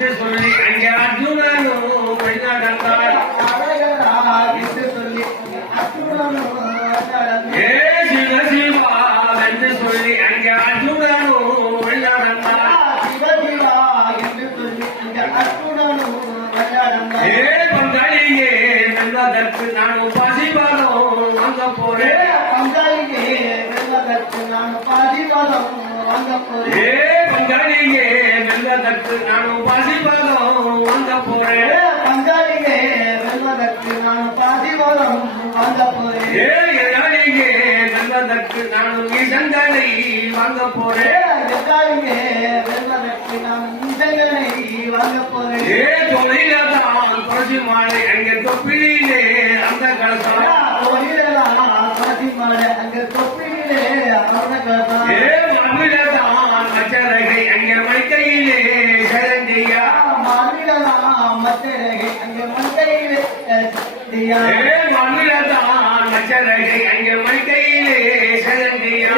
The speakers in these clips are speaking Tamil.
ஏ அழகரா என்று சொல்லி அங்கே அர்ஜுனனும் வெளிநடந்தார் அழகரா என்று சொல்லி அர்ஜுனனும் வந்தார். ஏ சிவ சிவா என்று சொல்லி அங்கே அர்ஜுனனும் வெளிநடந்தார் சிவசிவா என்று சொல்லி இந்த அர்ஜுனனும் பங்காளியே நல்லதற்கு நானும் பசிபாகம் வாங்க போறேன் பங்காளியே வெல்வதற்கு நான் பதிபதம் வாங்க போறேன் ஏ பங்காளியே நல்லதற்கு நானும் பசிபாகம் வாங்க போறேன் ஏ என்னாளியே நல்லதற்கு நானும் இசங்களை வாங்க போறேன் ஏ தொழில்தான் பசி மாலை அங்கே தொப்பிலே அந்த கலசம். அங்க தொப்பிலே அமர்ந்த கலசம். ஏ அங்கே மைக்கையிலே சரண்டியா தமிழதான் அச்சரகை அங்கே மைக்கையிலே சரண்டியா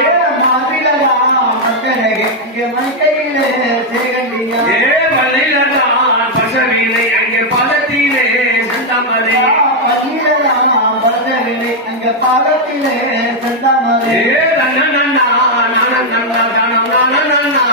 ஏ மலையிலதான் பசவினை அங்கே பதத்திலே செந்தாமரை. பாகத்திலே செந்தாமரை. ஏ நன்னா நான நன்னா தானம் நான நன்னா நான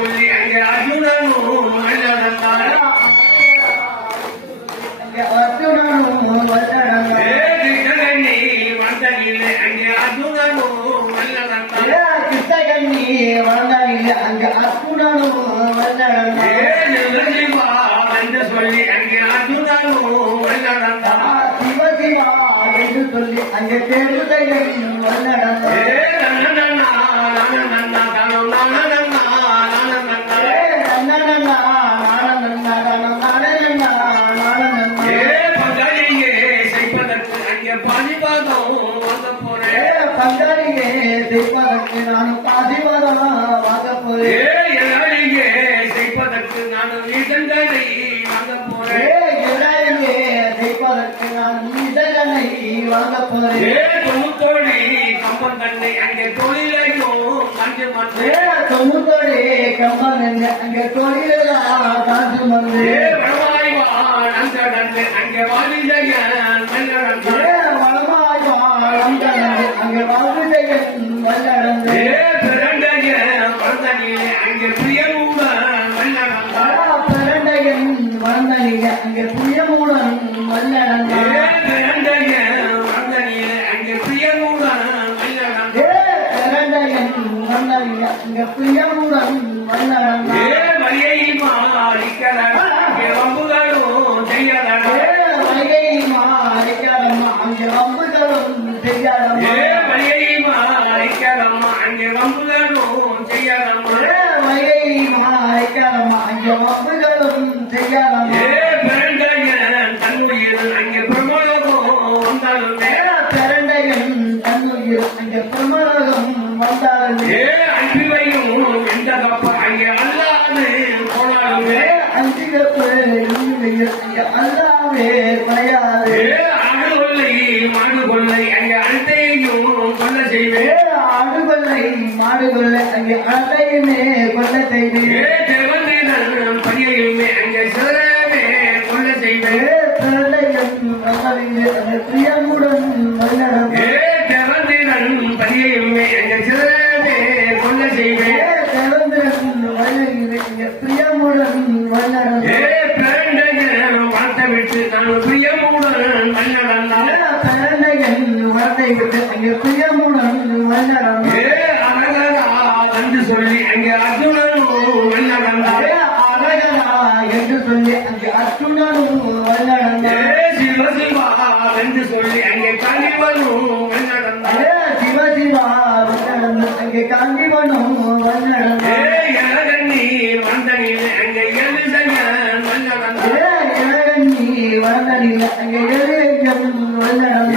சொல்லி அங்கே அர்ஜுனனும் நடந்தார் ஏ கிருஷ்ணனி சொல்லி அங்கே அர்ஜுனனும் நடந்தார் சிவசிவா என்று சொல்லி அங்கே தேடுதைகள் வல்லடங்க ஏ தொழுத்தோழி கம்பன் தன்னை அங்கே தொழிலையும் கண்டு மண்ணே. ஏ பிரவாய்வா நந்த நந்து அங்கே வாலிதையன் மெல்லடங்க அங்கே மாறிக்கிறம்மா அங்கே வம்புகளும் செய்யலம்மா வைகை மாறிக்காதம்மா அங்கே வம்புகளும் செய்யாதம்மா. ஏ பிறந்தைய தன்னுயிர் அங்கே பிரமோகம் வந்தாலுமே. பிறண்டையன் தன்னுயிர் அங்கே பிரமரகம் வந்தாலுமே. ஏ அன்பிவையும் எந்த கப்ப அங்கே அல்லாது போனாலுமே. அஞ்சிகப்பு இனிமையில் அங்கே அல்லாவே குறையாது ஏ கொள்ளை மாடு கொள்ளை அங்கே அன்றையும் கொள்ள செய்வேன் ஆடுகொல்லை மாடுகொல்லை அங்கே அதையுமே கொல்ல செய்து ஏ தேவந்தேனன் பணியுமே அங்கே சிறவே கொள்ள செய்வேன் பிறந்தையன் வந்தவில்லை என்று சொல்லி. அங்கே அர்ஜுனன் என்று சொல்லி. அங்கே அர்ஜுனன் சிவசிவா என்று சொல்லி. அங்கே கலிவனும் சிவசிவா அங்கே கலிவனும் வல்லடங்கி வந்தனில் அங்கே எலிசையன் வல்லடங்கி வந்தனில் அங்கே எலிசன் வல்லடங்க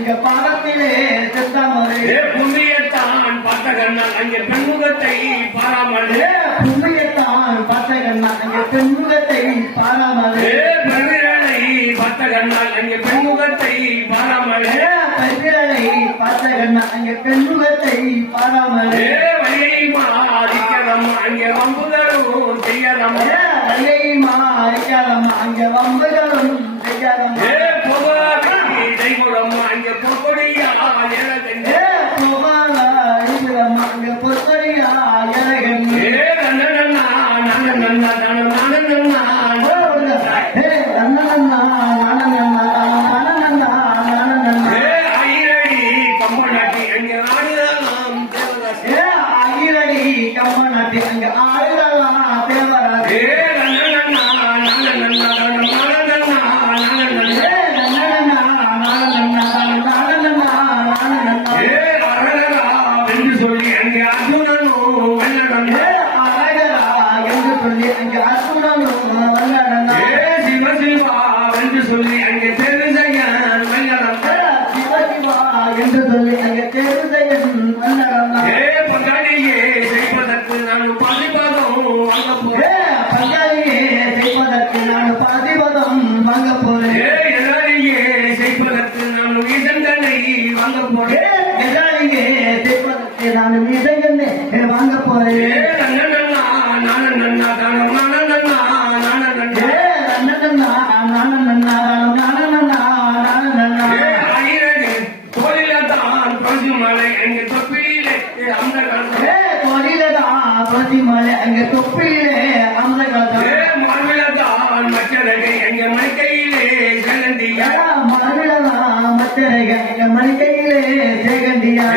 அங்க பாதத்திலே செத்தாமலே புண்ணியத்தான் பார்த்த கண்ணான் அங்கே பெண்முகத்தை பாராமலே. புண்ணியத்தான் பார்த்த கண்ணான் அங்கே பெண்முகத்தை பாராமலே. பருவிரலை பார்த்த கண்ணான் அங்கே பெண்முகத்தை பாராமலே. பருவிரலை பார்த்த கண்ணான் அங்கே பெண்முகத்தை பாராமலே. வழியை மாறிக்கிறம்மா அங்கே வம்புதரவும் செய்யறம்மா வழியை மாறிக்கிறம்மா அங்கே வம்புதர சொல்லி அங்கே அசுனோ மலை அங்க தொப்பிலே அந்த காலத்துல மரவிழதான் மற்றனகை எங்க மணிக்கையிலே சேகண்டியா மரவிழதான் மற்றனகை எங்க மணிக்கையிலே சேகண்டியா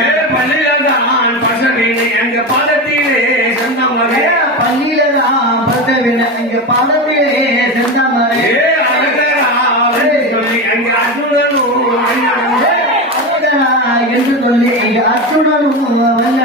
తెలుసుకొని ఇక అచ్చుడను వల్ల